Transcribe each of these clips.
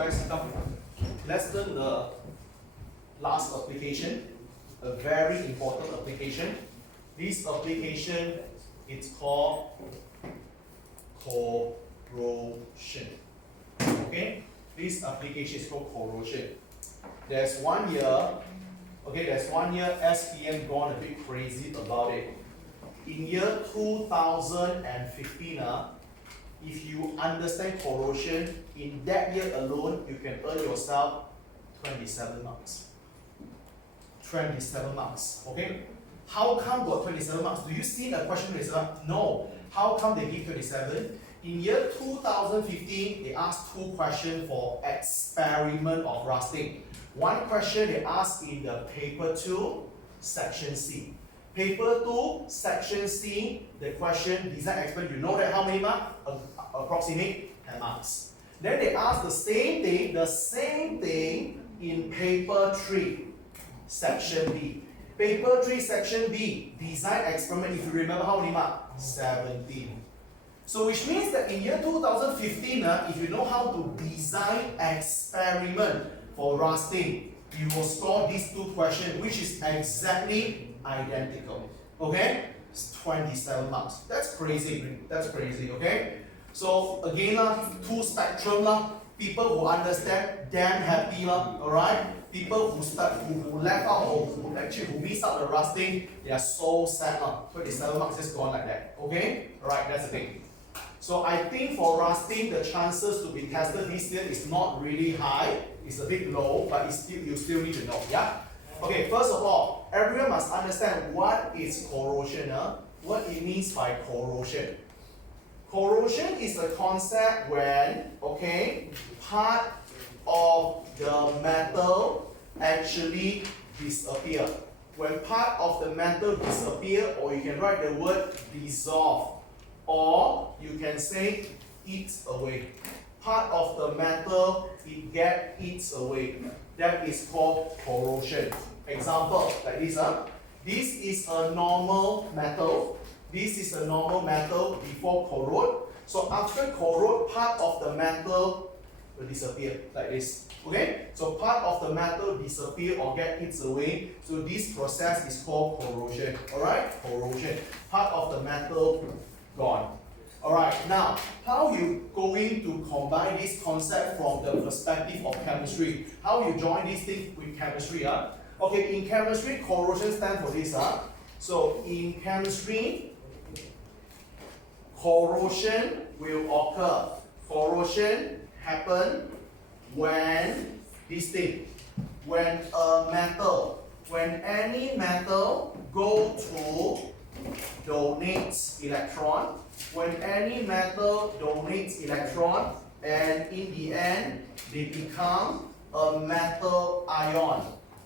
guys, come. Let's learn the last application, a very important application. This application is called corrosion. Okay, this application is called corrosion. There's 1 year, SPM gone a bit crazy about it. In year 2015, if you understand corrosion, in that year alone, you can earn yourself 27 marks. 27 marks, okay? How come got 27 marks? Do you see the question 27? No. How come they give 27? In year 2015, they asked 2 questions for experiment of rusting. One question they asked in the paper 2, section C. Paper 2, section C, the question, design experiment, you know that how many marks? Approximate 10 marks. Then they asked the same thing in paper 3, section B. Paper 3, section B, design experiment, if you remember how many marks? 17. So which means that in year 2015, if you know how to design experiment for rusting, you will score these 2 questions, which is exactly identical. Okay? It's 27 marks. That's crazy. That's crazy, okay? So again, 2 spectrum, people who understand, damn happy, alright? People who left out or who missed out the rusting, they are so sad. 27 marks is gone like that. Okay? Alright, that's the thing. So I think for rusting, the chances to be tested this year is not really high. It's a bit low, but you still need to know. Yeah? Okay, first of all, everyone must understand what is corrosion, what it means by corrosion. Corrosion is a concept when, okay, part of the metal actually disappear. When part of the metal disappear, or you can write the word dissolve, or you can say eats away. Part of the metal, it eats away. That is called corrosion. Example, like this. This is a normal metal. This is a normal metal before corrode. So after corrode, part of the metal will disappear, like this. Okay? So part of the metal disappear or eats away. So this process is called corrosion. Alright? Corrosion. Part of the metal gone. Alright, now, how you going to combine this concept from the perspective of chemistry? How you join this thing with chemistry? Okay, in chemistry, corrosion stands for this. So, in chemistry, corrosion will occur. Corrosion happen when this thing, when any metal go to donates electron, when any metal donates electron, and in the end they become a metal ion.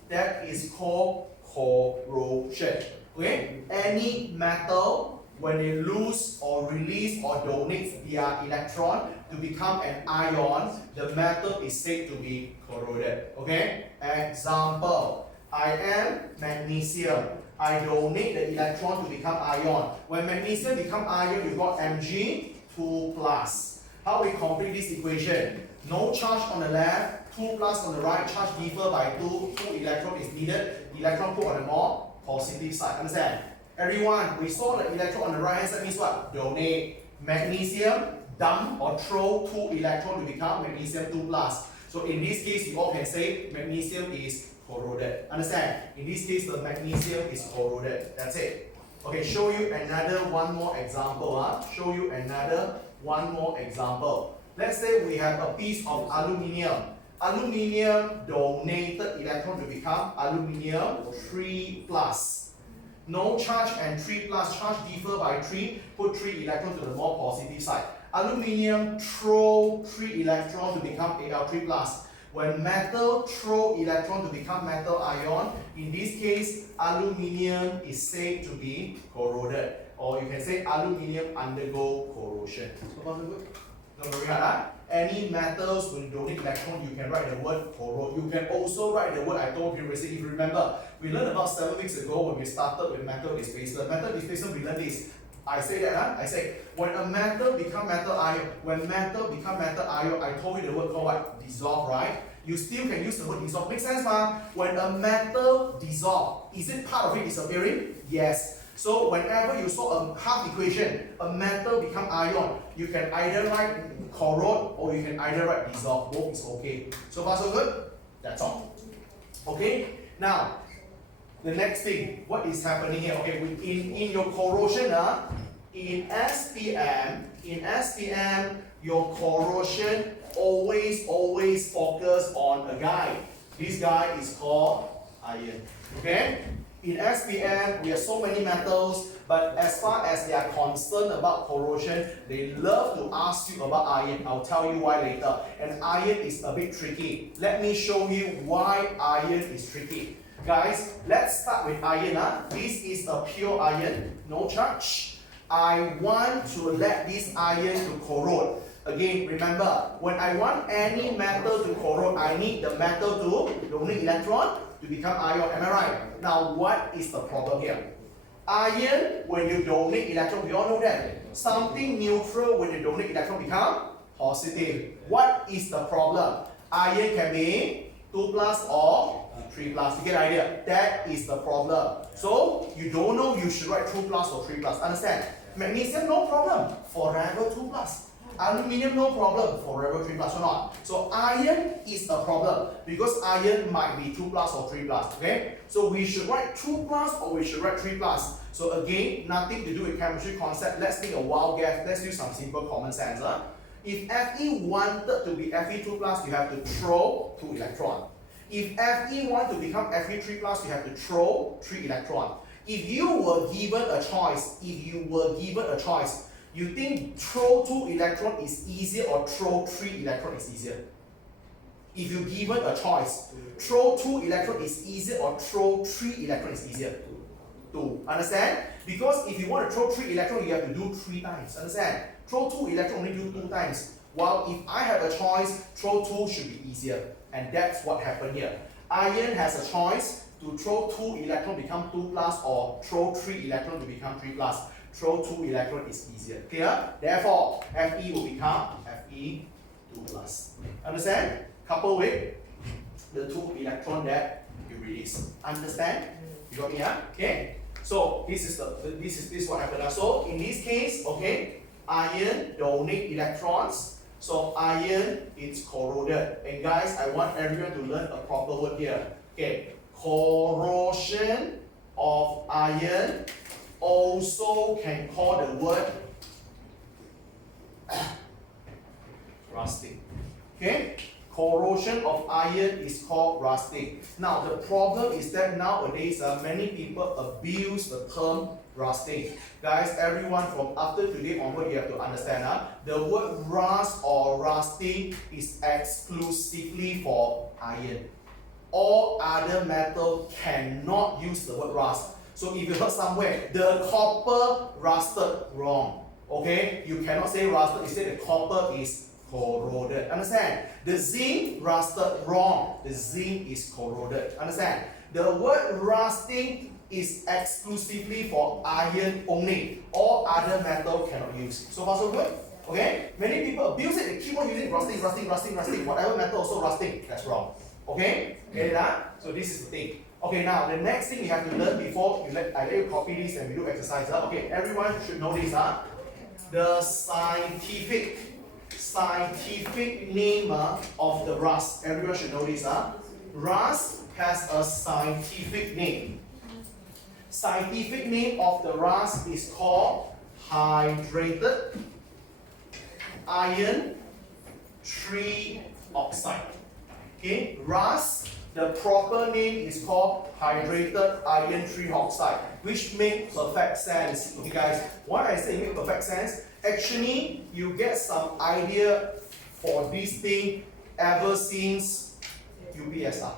That is called corrosion. Okay? Any metal, when they lose or release or donate their electron to become an ion, the metal is said to be corroded. Okay? Example, I am magnesium. I donate the electron to become ion. When magnesium become ion, you got Mg2+. How we complete this equation? No charge on the left, 2 plus on the right, charge differ by 2, 2 electron is needed, electron put on the more positive side. Understand? Everyone, we saw the electron on the right hand side means what? Donate. Magnesium, dump or throw 2 electron to become magnesium 2+. So in this case, you all can say magnesium is corroded. Understand? In this case, the magnesium is corroded. That's it. Okay, show you another one more example. Show you another one more example. Let's say we have a piece of aluminium. Aluminium donated electron to become aluminium 3+. No charge and 3+, charge differ by 3, put 3 electrons to the more positive side. Aluminium throw 3 electrons to become Al3+. When metal throw electron to become metal ion, in this case, aluminium is said to be corroded. Or you can say aluminium undergo corrosion. Not very hard. Any metals will donate electron, you can write the word corrode. You can also write the word I told you previously. If you remember, we learned about 7 weeks ago when we started with metal displacement. Metal displacement, we learned this. I say that, I say, when a metal become metal ion, I told you the word called what? Dissolve, right? You still can use the word dissolve. Make sense, ma? When a metal dissolve, is it part of it disappearing? Yes. So whenever you saw a half equation, a metal become ion, you can either write corrode or you can either write dissolve. Both is okay. So far so good? That's all. Okay? Now, the next thing, what is happening here? Okay, in your corrosion, in SPM, your corrosion always focus on a guy. This guy is called iron. Okay? In SPM, we have so many metals, but as far as they are concerned about corrosion, they love to ask you about iron. I'll tell you why later. And iron is a bit tricky. Let me show you why iron is tricky. Guys, let's start with iron. This is a pure iron, no charge. I want to let this iron to corrode. Again, remember, when I want any metal to corrode, I need the metal to donate electron to become ion. Am I right? Now, what is the problem here? Iron, when you donate electron, we all know that. Something neutral, when you donate electron, become positive. What is the problem? Iron can be 2 plus or 3 plus. You get the idea? That is the problem. So, you don't know, you should write 2 plus or 3 plus. Understand? Magnesium, no problem. Forever 2 plus. Aluminium, no problem. Forever 3 plus or not. So, iron is a problem because iron might be 2 plus or 3 plus. Okay? So, we should write 2 plus or we should write 3 plus. So, again, nothing to do with chemistry concept. Let's take a wild guess. Let's use some simple common sense. If Fe wanted to be Fe2 plus, you have to throw 2 electrons. If Fe want to become Fe3 plus, you have to throw 3 electrons. If you were given a choice, you think throw 2 electrons is easier or throw 3 electrons is easier? If you're given a choice, throw 2 electrons is easier or throw 3 electrons is easier? 2. Understand? Because if you want to throw 3 electrons, you have to do 3 times. Understand? Throw 2 electrons only do 2 times. While if I have a choice, throw 2 should be easier. And that's what happened here. Iron has a choice to throw 2 electrons become 2 plus or throw 3 electrons to become 3 plus. Throw 2 electrons is easier. Clear? Therefore, Fe will become Fe2 plus. Understand? Couple with the 2 electrons that you release. Understand? You got me? Okay. So this is what happened. So in this case, okay, iron donate electrons. So iron is corroded. And guys, I want everyone to learn a proper word here. Okay, corrosion of iron also can call the word rusting. Okay, corrosion of iron is called rusting. Now the problem is that nowadays many people abuse the term rusting. Guys, everyone from after today onward, you have to understand the word rust or rusting is exclusively for iron. All other metal cannot use the word rust. So if you heard somewhere, the copper rusted, wrong. Okay? You cannot say rusted, you say the copper is corroded. Understand? The zinc rusted, wrong. The zinc is corroded. Understand? The word rusting is exclusively for iron only. All other metal cannot use. So far so good? Okay? Many people abuse it. They keep on using rusting. Whatever metal also rusting. That's wrong. Okay? Get it? So this is the thing. Okay, now the next thing you have to learn before I let you copy this and we do exercise. Okay, everyone should know this. The scientific name of the rust. Everyone should know this. Rust has a scientific name. Scientific name of the rust is called hydrated iron trioxide. Okay, rust, the proper name is called hydrated iron trioxide, which makes perfect sense. Okay, guys, why I say make perfect sense? Actually, you get some idea for this thing ever since UPSR.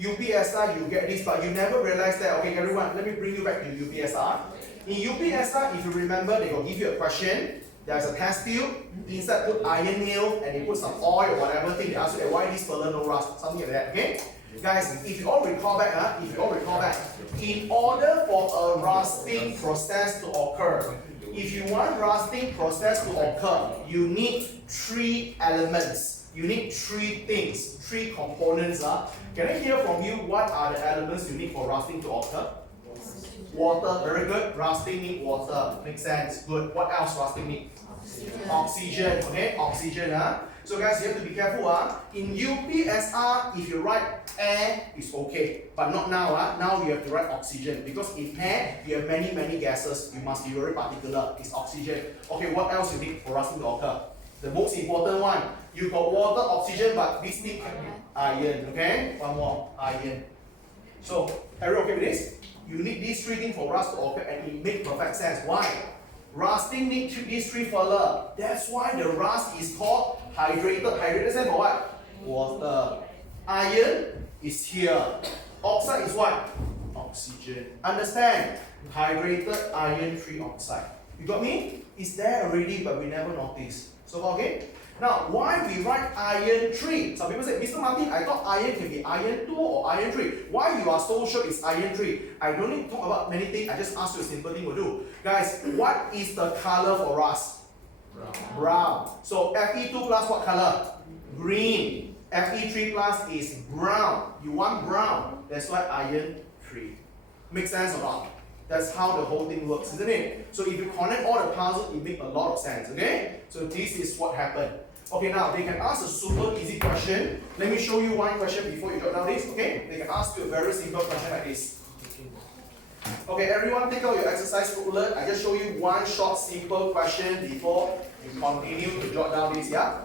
UPSR, you get this, but you never realize that. Okay, everyone, let me bring you back to UPSR. In UPSR, if you remember, they will give you a question. There's a test tube, inside put iron nail, and they put some oil or whatever thing. They ask you, why this further no rust? Something like that, okay? Guys, if you all recall back, in order for a rusting process to occur, if you want rusting process to occur, you need 3 elements. You need 3 things, 3 components. Can I hear from you what are the elements you need for rusting to occur? Water, very good. Rusting need water. Makes sense. Good. What else rusting need? Oxygen. Okay, oxygen. So guys, you have to be careful. In UPSR, if you write air, it's okay. But not now. Now you have to write oxygen. Because in air, you have many gases. You must be very particular. It's oxygen. Okay, what else you need for rusting to occur? The most important one. You got water, oxygen, but this thing can be iron. Okay? One more. Iron. So, are you okay with this? You need these 3 things for rust to occur, and it makes perfect sense. Why? Rusting needs these 3 fella. That's why the rust is called hydrated. Hydrated stands for what? Water. Iron is here. Oxide is what? Oxygen. Understand? Hydrated iron 3 oxide. You got me? It's there already, but we never notice. So okay? Now, why we write iron 3? Some people say, Mr. Martin, I thought iron can be iron 2 or iron 3. Why you are so sure it's iron 3? I don't need to talk about many things. I just ask you a simple thing will do. Guys, what is the color for rust? Brown. So Fe2 plus what color? Green. Fe3 plus is brown. You want brown. That's why iron 3. Make sense or not? That's how the whole thing works, isn't it? So if you connect all the puzzles, it makes a lot of sense, okay? So this is what happened. Okay, now they can ask a super easy question. Let me show you one question before you jot down this, okay? They can ask you a very simple question like this. Okay, everyone take out your exercise booklet. I just show you one short simple question before you continue to jot down this, yeah?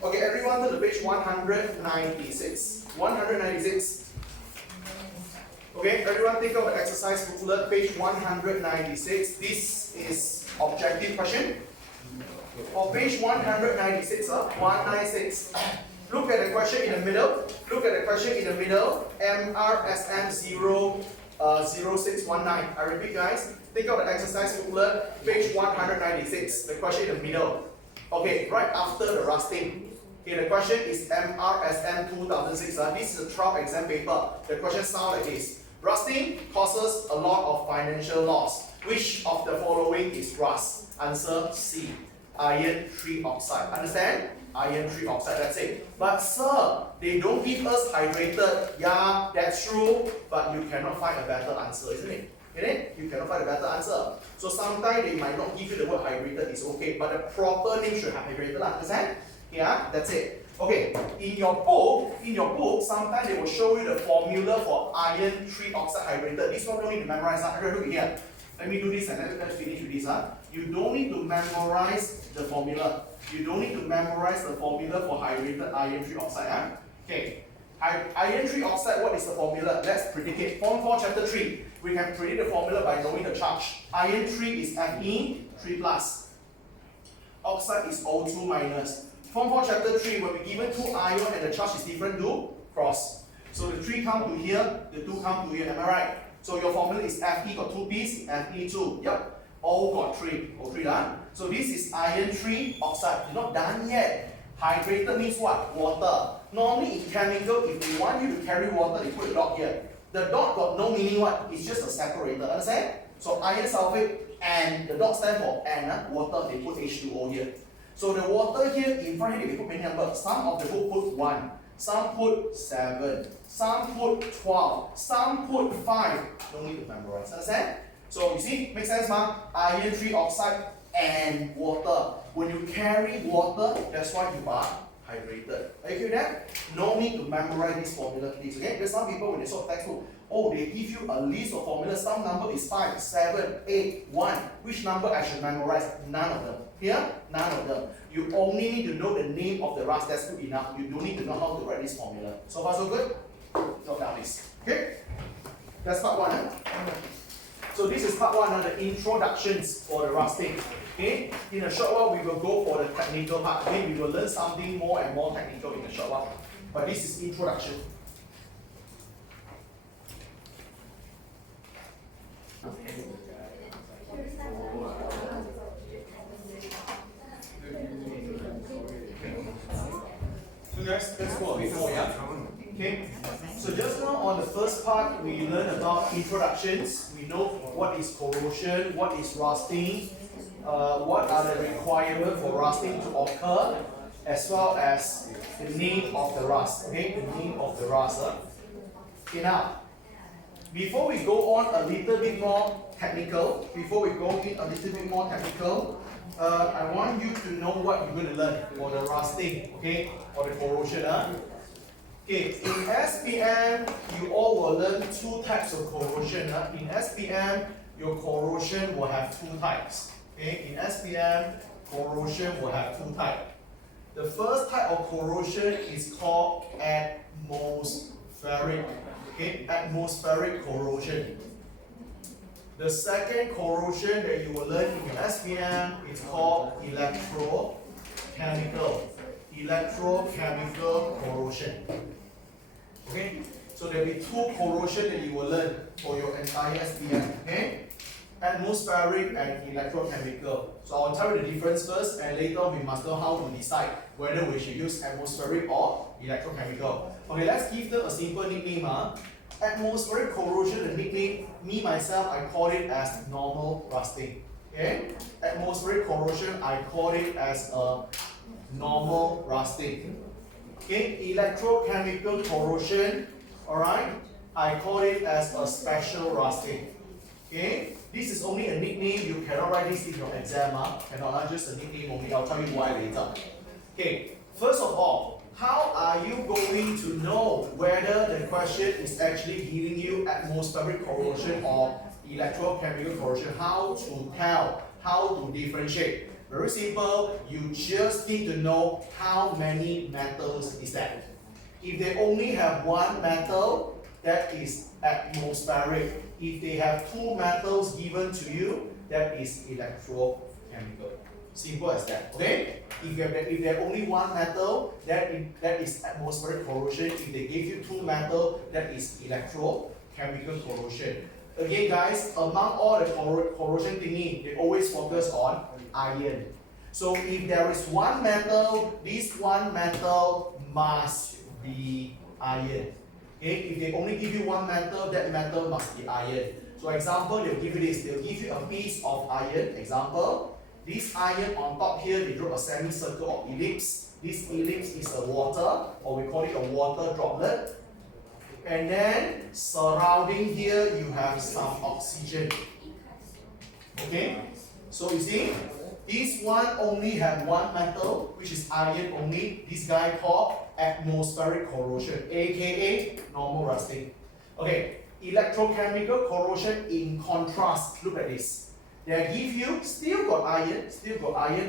Okay, everyone to the page 196. 196. Okay, everyone take out the exercise booklet, page 196. This is objective question. On page 196, 196. Look at the question in the middle. Look at the question in the middle. MRSM 0619. I repeat, guys. Take out the exercise booklet, page 196. The question in the middle. Okay, right after the rusting. Okay, the question is MRSM 2006. This is a 12 exam paper. The question sounds like this. Rusting causes a lot of financial loss. Which of the following is rust? Answer C. Iron 3 oxide. Understand? Iron 3 oxide, that's it. But sir, they don't give us hydrated. Yeah, that's true. But you cannot find a better answer, isn't it? Get it? You cannot find a better answer. So sometimes they might not give you the word hydrated, it's okay. But the proper name should have hydrated. Understand? Yeah, that's it. Okay, in your book, sometimes they will show you the formula for iron 3 oxide hydrated. This one don't need to memorize. Look here. Let me do this and let's finish with this. You don't need to memorize the formula. You don't need to memorize the formula for hydrated iron 3 oxide. Okay, iron 3 oxide, what is the formula? Let's predict it. Form 4 chapter 3. We can predict the formula by knowing the charge. Iron 3 is Fe 3 plus. Oxide is O2 minus. Form 4 chapter 3, when we given 2 ion and the charge is different, do cross. So the 3 come to here, the 2 come to here, am I right? So your formula is Fe got 2 pieces, Fe2, yep. O got 3, O3 done. So this is iron 3 oxide, you're not done yet. Hydrated means what? Water. Normally in chemical, if they want you to carry water, they put a dot here. The dot got no meaning what? It's just a separator, understand? So iron sulfate and the dot stand for N, water, they put H2O here. So the water here, in front here, they put many numbers. Some of the book put 1, some put 7, some put 12, some put 5. No need to memorize, understand? So you see, makes sense, ma? Iron 3 oxide and water. When you carry water, that's why you are hydrated. Are you okay with that? No need to memorize this formula, please. Okay? There's some people when they saw textbook, oh, they give you a list of formulas. Some number is 5, 7, 8, 1. Which number I should memorize? None of them. Here, none of them. You only need to know the name of the rust. That's good enough. You don't need to know how to write this formula. So far, so good? Jot down this. Okay? That's part 1. So this is part 1, the introductions for the rusting. Okay? In a short while, we will go for the technical part. Okay? We will learn something more and more technical in a short while. But this is introduction. So guys, let's go a bit more, yeah? Okay? So just now on the first part, we learned about introductions. We know what is corrosion, what is rusting, what are the requirements for rusting to occur, as well as the name of the rust. Okay, the name of the rust. Okay, now, before we go on a little bit more technical, I want you to know what you're going to learn for the rusting, okay, or the corrosion. Okay, in SPM, you all will learn two types of corrosion. In SPM, your corrosion will have two types. Okay, in SPM, corrosion will have two types. The first type of corrosion is called atmospheric. Okay, atmospheric corrosion. The second corrosion that you will learn in SPM is called electrochemical corrosion. Okay, so there will be two corrosion that you will learn for your entire SPM. Okay, atmospheric and electrochemical. So I'll tell you the difference first, and later we must know how to decide whether we should use atmospheric or electrochemical. Okay, let's give them a simple nickname. Atmospheric corrosion, the nickname, me myself, I call it as normal rusting. Okay, atmospheric corrosion, I call it as a normal rusting. Okay, electrochemical corrosion, alright, I call it as a special rusting. Okay, this is only a nickname, you cannot write this in your exam, cannot, just a nickname only, I'll tell you why later. Okay, first of all, how are you going to know whether the question is actually giving you atmospheric corrosion or electrochemical corrosion? How to tell, how to differentiate? Very simple, you just need to know how many metals is that. If they only have one metal, that is atmospheric. If they have two metals given to you, that is electrochemical. Simple as that. Okay? If they have only one metal, that is atmospheric corrosion. If they give you two metal, that is electrochemical corrosion. Again, guys, among all the corrosion thingy, they always focus on iron. So if there is one metal, this one metal must be iron. Okay? If they only give you one metal, that metal must be iron. So example, they'll give you this. They'll give you a piece of iron. Example, this iron on top here, they draw a semicircle or ellipse. This ellipse is a water, or we call it a water droplet. And then surrounding here, you have some oxygen. Okay? So you see, this one only have one metal, which is iron only. This guy called atmospheric corrosion, aka normal rusting. Okay, electrochemical corrosion in contrast, look at this. They give you, still got iron,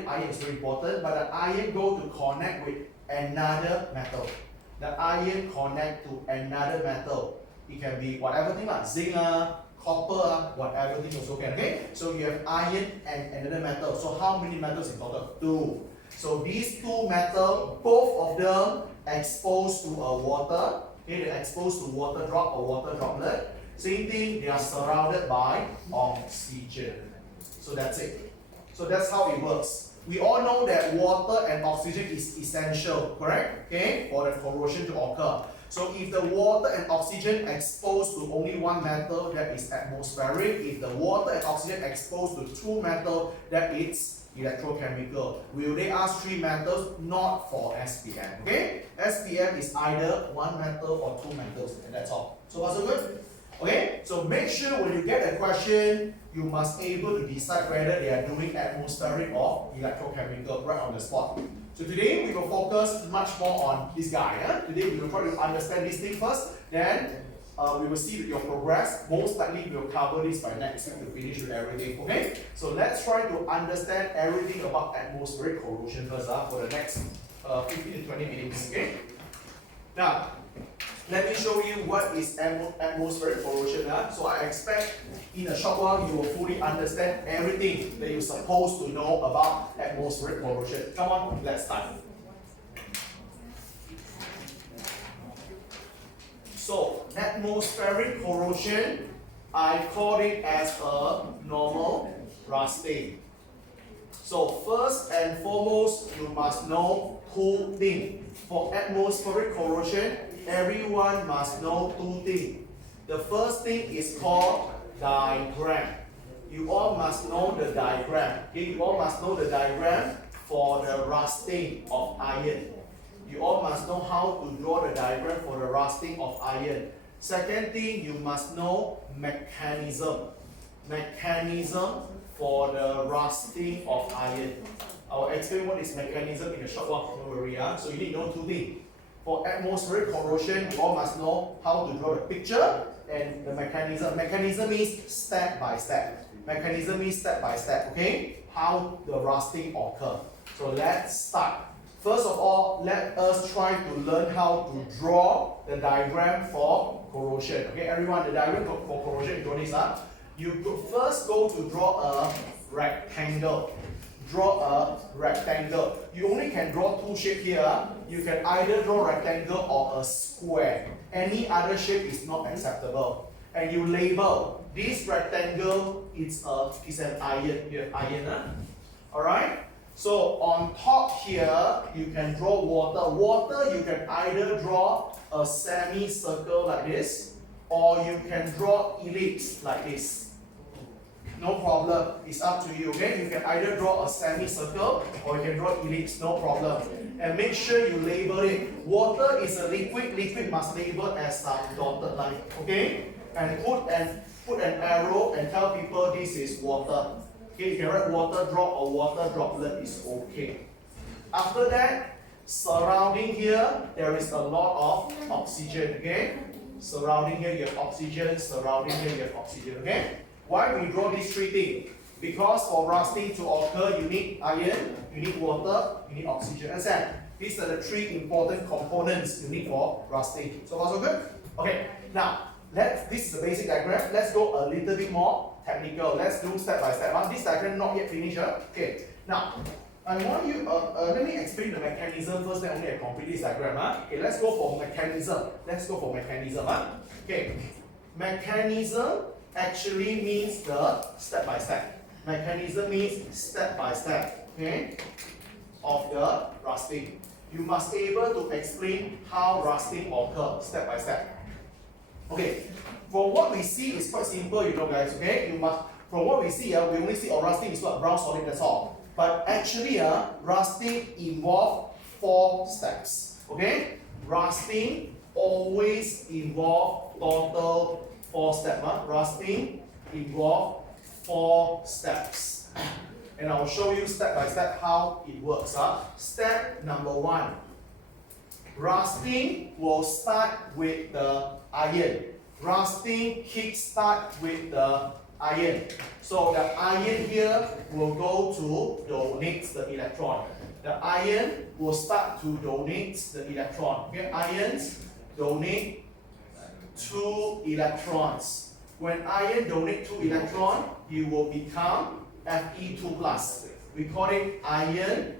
iron is very important, but the iron go to connect with another metal. The iron connect to another metal. It can be whatever thing like zinc, copper, whatever thing also can. Okay? So you have iron and another metal. So how many metals in total? Two. So these two metals, both of them exposed to a water. Okay, they're exposed to water drop or water droplet. Same thing, they are surrounded by oxygen. So that's it. So that's how it works. We all know that water and oxygen is essential, correct? Okay, for the corrosion to occur. So if the water and oxygen exposed to only one metal, that is atmospheric. If the water and oxygen exposed to two metals, that is electrochemical. Will they ask three metals? Not for SPM. Okay? SPM is either one metal or two metals, and that's all. So far so good? Okay? So make sure when you get a question, you must be able to decide whether they are doing atmospheric or electrochemical right on the spot. So today we will focus much more on this guy. Today we will try to understand this thing first, then we will see your progress. Most likely we will cover this by next week to finish with everything. Okay? So let's try to understand everything about atmospheric corrosion first for the next 15 to 20 minutes. Okay? Now, let me show you what is atmospheric corrosion. So I expect in a short while you will fully understand everything that you're supposed to know about atmospheric corrosion. Come on, let's start. So atmospheric corrosion, I call it as a normal rusting. So first and foremost, you must know two things. For atmospheric corrosion, everyone must know two things. The first thing is called diagram. you all must know the diagram. Okay, you all must know the diagram for the rusting of iron. You all must know how to draw the diagram for the rusting of iron. Second thing, you must know mechanism. Mechanism for the rusting of iron. I'll explain what is mechanism in a short while, don't worry. So you need to know two things. For atmospheric corrosion, you all must know how to draw the picture and the mechanism. Mechanism means step by step. Mechanism means step by step, okay? How the rusting occur. So let's start. First of all, let us try to learn how to draw the diagram for corrosion. Okay, everyone, the diagram for corrosion, you draw this. You could first go to draw a rectangle. Draw a rectangle. You only can draw two shapes here. You can either draw a rectangle or a square. Any other shape is not acceptable. And you label this rectangle is an iron. You have iron, alright? So on top here, you can draw water. Water, you can either draw a semicircle like this, or you can draw ellipse like this. No problem, it's up to you, okay? You can either draw a semicircle or you can draw ellipse, no problem. And make sure you label it. Water is a liquid, liquid must label as a dotted line, okay? And put an arrow and tell people this is water. Okay, you can write water drop or water droplet is okay. After that, surrounding here, there is a lot of oxygen, okay? Surrounding here you have oxygen, surrounding here you have oxygen, okay? Why we draw these three things? Because for rusting to occur, you need iron, you need water, you need oxygen. Understand? These are the three important components you need for rusting. So far so good? Okay, now, this is the basic diagram. Let's go a little bit more technical. Let's do step by step. This diagram not yet finished. Okay, now, I want you, let me explain the mechanism first, then only I complete this diagram. Okay, let's go for mechanism. Let's go for mechanism. Okay, mechanism actually means the step by step. Mechanism means step by step, okay, of the rusting. You must be able to explain how rusting occurs step by step. Okay, from what we see is quite simple, you know, guys. Okay, from what we see, we only see rusting is what brown solid. That's all. But actually, rusting involves 4 steps. Okay, rusting always involves total 4 steps. Rusting involves 4 steps, and I will show you step by step how it works. Step number 1. Rusting will start with the iron. Rusting kickstart with the iron. So the iron here will go to donate the electron. The iron will start to donate the electron. Okay, ions donate 2 electrons. When iron donate 2 electrons, it will become Fe2+. We call it iron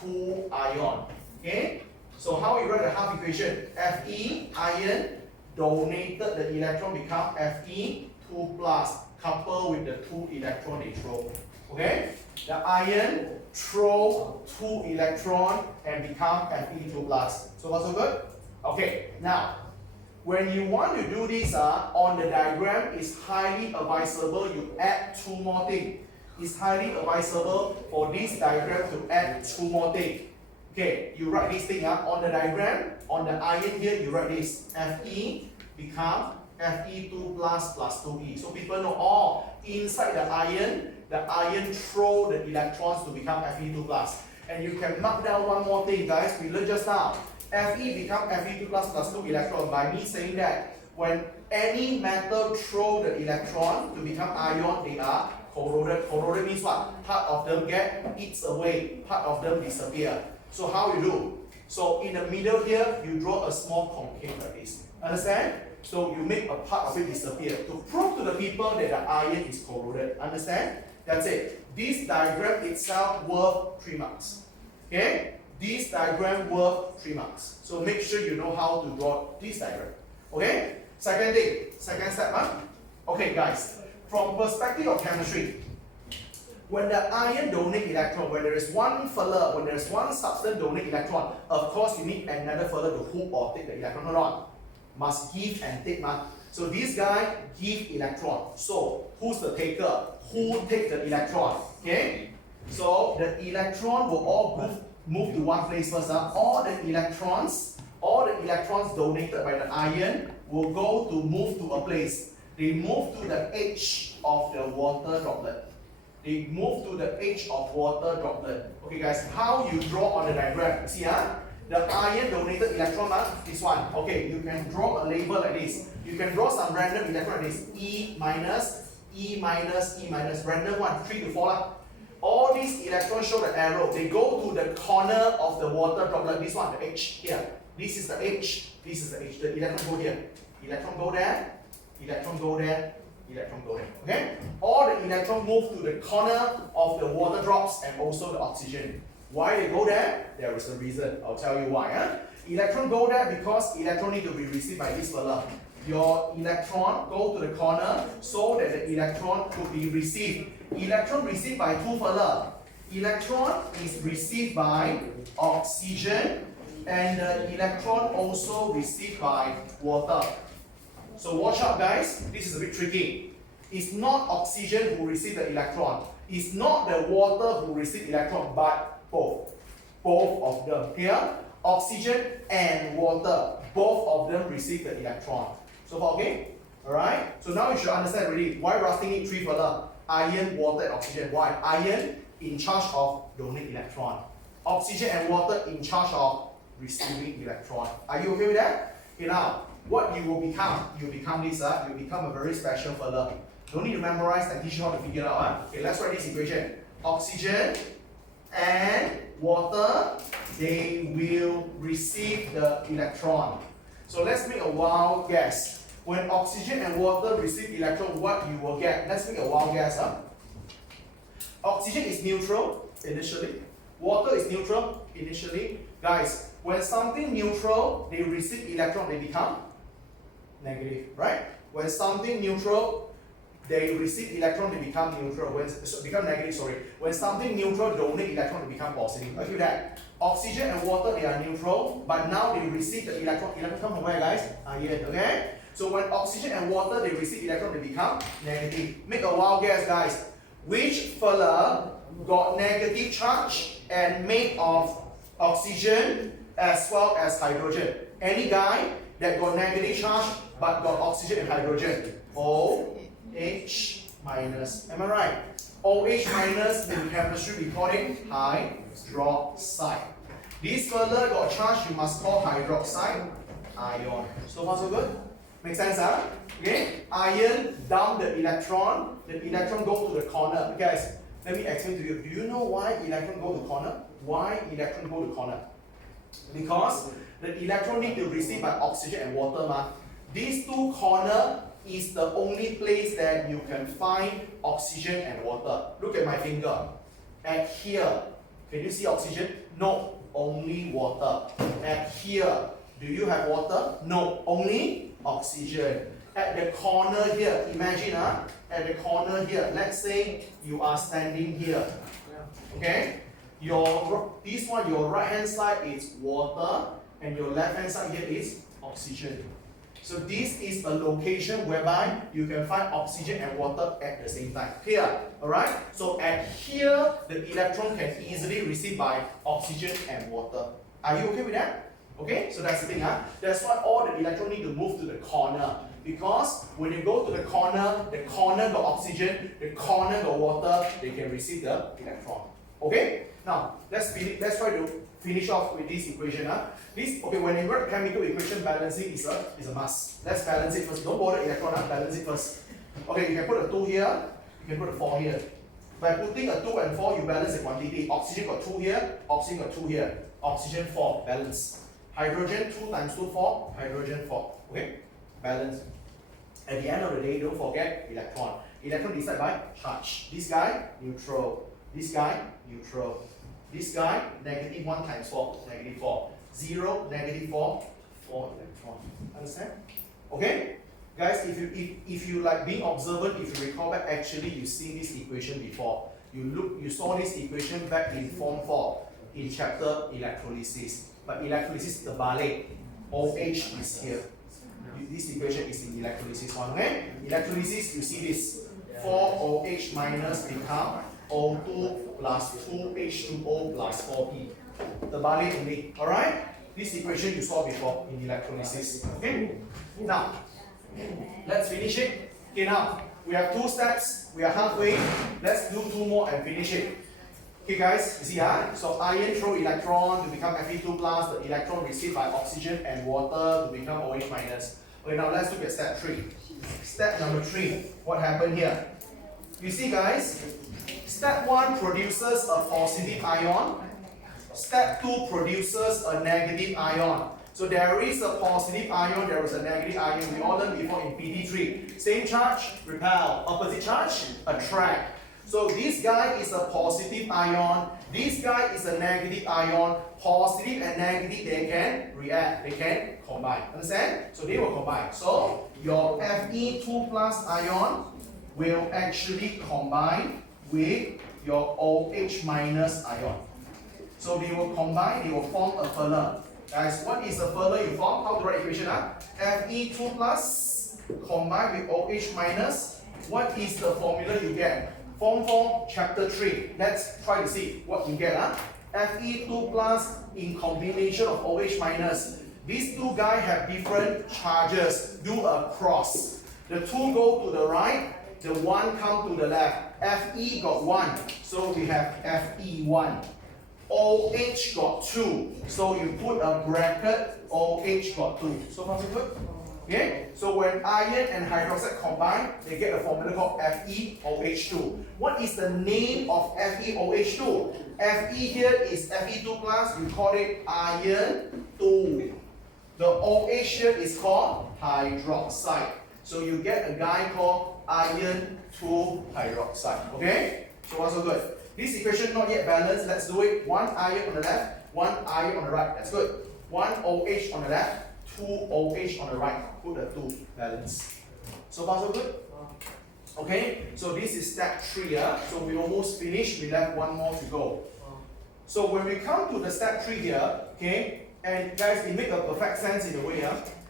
2 ion. Okay? So how we write the half equation? Fe, iron, donated the electron become Fe2+, coupled with the 2 electron they throw. Okay? The iron throw 2 electron and become Fe2+. So far so good? Okay, now, when you want to do this on the diagram, it's highly advisable you add 2 more things. It's highly advisable for this diagram to add 2 more things. Okay, you write this thing on the diagram, on the iron here, you write this Fe become Fe2+ plus 2E. So people know, inside the iron throw the electrons to become Fe2+. And you can mark down one more thing, guys, we learned just now. Fe become Fe2+ plus 2 electron by me saying that when any metal throw the electron to become ion, they are corroded. Corroded means what? Part of them get eats away, part of them disappear. So how you do? So in the middle here, you draw a small concave like this. Understand? So you make a part of it disappear to prove to the people that the iron is corroded. Understand? That's it. This diagram itself worth 3 marks. Okay? This diagram worth 3 marks. So make sure you know how to draw this diagram. Okay? Second thing, second step. Okay guys, from perspective of chemistry, when the iron donate electron, when there is one fella, when there is one substance donate electron, of course you need another fella to hook or take the electron. Must give and take. So this guy give electron. So who's the taker? Who take the electron? Okay? So the electron will all move to one place first. All the electrons donated by the ion will go to move to a place. They move to the edge of the water droplet. They move to the edge of water droplet. Okay guys, how you draw on the diagram? See the ion donated electron, this one. Okay, you can draw a label like this. You can draw some random electron like this. E minus, E minus, E minus. Random one, 3 to 4. All these electrons show the arrow. They go to the corner of the water droplet. This one, the edge here. This is the edge. This is the edge. The electron go here. Electron go there. Electron go there. Electron go there. Okay? All the electrons move to the corner of the water drops and also the oxygen. Why they go there? There is a reason. I'll tell you why. Electron go there because electron need to be received by this fella. Your electron go to the corner so that the electron could be received. Electron received by two fella. Electron is received by oxygen and the electron also received by water. So watch out guys, this is a bit tricky. It's not oxygen who receive the electron. It's not the water who receive electron, but both. Both of them. Here, oxygen and water, both of them receive the electron. So far okay? Alright? So now you should understand already why rusting need three fella. Iron, water, and oxygen. Why? Iron in charge of donate electron. Oxygen and water in charge of receiving electron. Are you okay with that? Okay, now, what you will become? You become this, you become a very special fella. Don't need to memorize and teach you how to figure it out. Okay, let's write this equation. Oxygen and water, they will receive the electron. So let's make a wild guess. When oxygen and water receive electron, what you will get? Let's make a wild guess. Oxygen is neutral initially. Water is neutral initially. Guys, when something neutral, they receive electron, they become negative, right? When something neutral, they receive electron, they become neutral. Become negative, sorry. When something neutral donate electron, they become positive. I feel that. Oxygen and water, they are neutral, but now they receive the electron. Electron come from where, guys? Iron, okay? So when oxygen and water, they receive electron, they become negative. Make a wild guess, guys. Which fella got negative charge and made of oxygen as well as hydrogen? Any guy that got negative charge but got oxygen and hydrogen? OH minus. Am I right? OH minus in chemistry we call it hydroxide. This fella got charge, you must call hydroxide ion. So far so good? Make sense, huh? Okay? Ion down the electron go to the corner. Guys, let me explain to you. Do you know why electron go to corner? Why electron go to corner? Because the electron need to receive by oxygen and water. These two corner is the only place that you can find oxygen and water. Look at my finger. At here, can you see oxygen? No, only water. At here, do you have water? No, only oxygen. At the corner here, imagine at the corner here, let's say you are standing here. Okay? This one, your right hand side is water and your left hand side here is oxygen. So this is a location whereby you can find oxygen and water at the same time. Here, alright? So at here, the electron can easily receive by oxygen and water. Are you okay with that? Okay, so that's the thing. That's why all the electrons need to move to the corner. Because when you go to the corner got oxygen, the corner got water, they can receive the electron. Okay? Now, let's try to finish off with this equation. When you write chemical equation, balancing is a must. Let's balance it first. Don't bother electron, balance it first. Okay, you can put a 2 here, you can put a 4 here. By putting a 2 and 4, you balance the quantity. Oxygen got 2 here, oxygen got 2 here. Oxygen 4, balance. Hydrogen 2 times 2, 4, hydrogen 4. Okay? Balance. At the end of the day, don't forget electron. Electron decided by charge. This guy, neutral. This guy, neutral. This guy, negative 1 times 4, negative 4. 0, negative 4, 4 electron. Understand? Okay? Guys, if you like being observant, if you recall back, actually you seen this equation before. You saw this equation back in Form 4 in chapter electrolysis. But electrolysis terbalik. OH is here. This equation is in electrolysis one, okay? Electrolysis, you see this 4OH minus become O2 plus 2H2O plus 4P. Terbalik ini, alright? This equation you saw before in electrolysis, okay? Now, let's finish it. Okay, now, we have 2 steps, we are halfway. Let's do 2 more and finish it. Okay guys, you see so iron throw electron to become Fe2 plus, the electron received by oxygen and water to become OH minus. Okay, now let's look at step 3. Step number 3, what happened here? You see guys, step 1 produces a positive ion, step 2 produces a negative ion. So there is a positive ion, there is a negative ion. We all learned before in PT3. Same charge, repel. Opposite charge, attract. So this guy is a positive ion, this guy is a negative ion. Positive and negative, they can react, they can combine. Understand? So they will combine. So your Fe2 plus ion will actually combine with your OH minus ion. So they will combine, they will form a furler. Guys, what is the furler you form? How to write equation? Fe2 plus combined with OH minus. What is the formula you get? Form 4, chapter 3. Let's try to see what you get. Fe2 plus in combination of OH minus. These two guys have different charges. Do a cross. The 2 go to the right, the 1 come to the left. Fe got 1, so we have Fe1. OH got 2, so you put a bracket, OH got 2. So far so good? Okay? So when iron and hydroxide combine, they get a formula called FeOH2. What is the name of FeOH2? Fe here is Fe2 plus, you call it iron 2. The OH here is called hydroxide. So you get a guy called iron 2 hydroxide. Okay? So far so good. This equation not yet balanced. Let's do it. 1 iron on the left, 1 iron on the right. That's good. 1 OH on the left, 2 OH on the right. Put the 2 balance. So far so good? Okay, so this is step 3. So we almost finished. We left 1 more to go. So when we come to the step 3 here, okay, and guys, it makes a perfect sense in a way.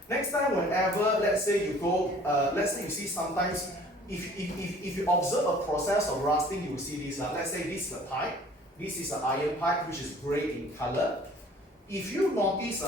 Next time, whenever, let's say you go, let's say you see sometimes, if you observe a process of rusting, you will see this. Let's say this is a pipe. This is an iron pipe, which is gray in color. If you notice,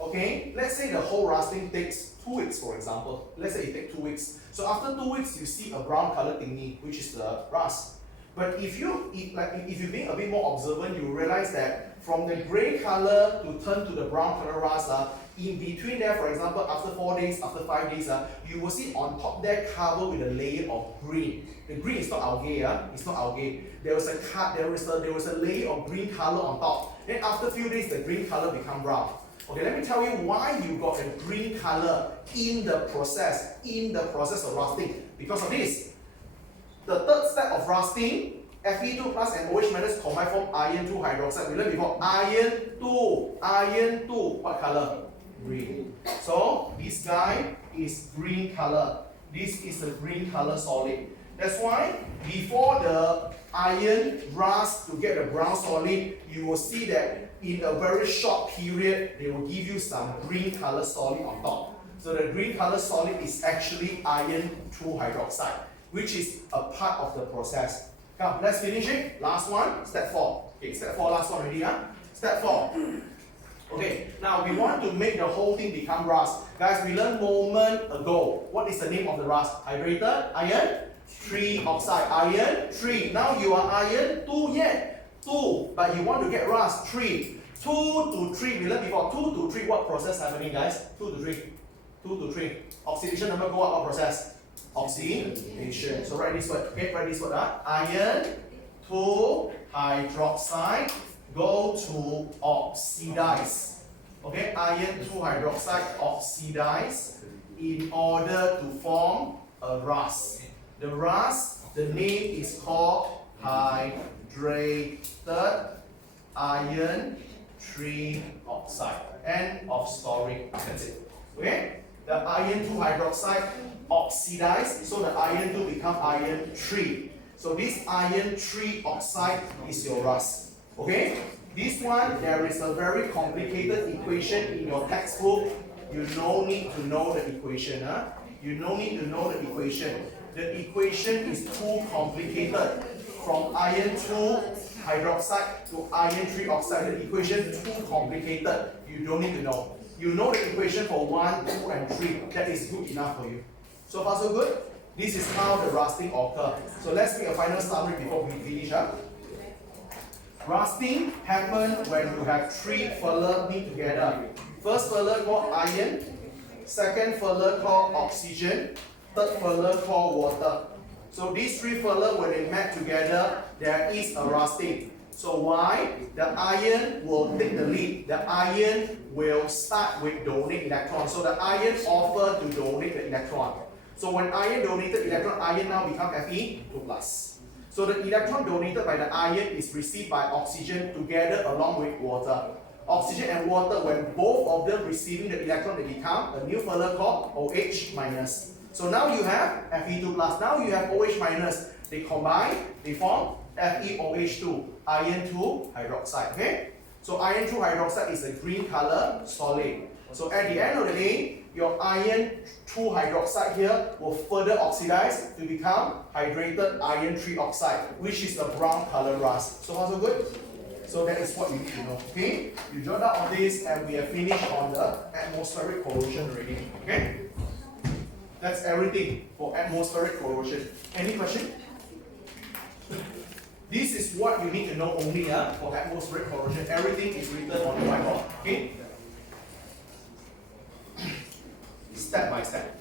okay, let's say the whole rusting takes 2 weeks, for example. Let's say it takes 2 weeks. So after 2 weeks, you see a brown color thingy, which is the rust. But if you're being a bit more observant, you realize that from the gray color to turn to the brown color rust, in between there, for example, after 4 days, after 5 days, you will see on top there covered with a layer of green. The green is not algae, it's not algae. There was a layer of green color on top. Then after a few days, the green color become brown. Okay, let me tell you why you got a green color in the process of rusting. Because of this. The third step of rusting, Fe2 plus and OH minus combine form iron 2 hydroxide. We learned before, iron 2, what color? Green. So this guy is green color. This is a green color solid. That's why before the iron rust to get the brown solid, you will see that in a very short period, they will give you some green color solid on top. So the green color solid is actually iron 2 hydroxide, which is a part of the process. Come, let's finish it. Last one, step 4. Okay, step 4, last one already. Step 4. Okay, now we want to make the whole thing become rust. Guys, we learned moment ago. What is the name of the rust? Hydrated iron 3 oxide. Iron 3. Now you are iron 2 yet. 2. But you want to get rust 3. 2 to 3. We learned before. 2 to 3. What process happening, guys? 2 to 3. 2 to 3. Oxidation number go up. What process? Oxidation. So write this word. Okay, write this word. Iron 2 hydroxide go to oxidize. Okay, iron 2 hydroxide oxidize in order to form a rust. The rust, the name is called hydrated iron 3 oxide. End of story. That's it. Okay? The iron 2 hydroxide oxidize, so the iron 2 become iron 3. So this iron 3 oxide is your rust. Okay? This one, there is a very complicated equation in your textbook. you no need to know the equation. You no need to know the equation. The equation is too complicated. From iron 2 hydroxide to iron 3 oxide, the equation too complicated. You don't need to know. You know the equation for 1, 2, and 3. That is good enough for you. So far so good? This is how the rusting occurs. So let's make a final summary before we finish. Rusting happens when you have 3 furler meet together. First furler called iron, second furler called oxygen, third furler called water. So these 3 furler, when they met together, there is a rusting. So why? The iron will take the lead. The iron will start with donate electron. So the iron offer to donate the electron. So when iron donated electron, iron now become Fe2+. So the electron donated by the iron is received by oxygen together along with water. Oxygen and water, when both of them receiving the electron, they become a new furler called OH-. So now you have Fe2+. Now you have OH-. They combine, they form FeOH2, iron 2 hydroxide. Okay? So iron 2 hydroxide is a green color solid. So at the end of the day, your iron 2 hydroxide here will further oxidize to become hydrated iron 3 oxide, which is a brown color rust. So far so good? So that is what you need to know. Okay? You jot down on this and we have finished on the atmospheric corrosion already. Okay? That's everything for atmospheric corrosion. Any question? This is what you need to know only for atmospheric corrosion. Everything is written on the whiteboard. Okay? Step by step.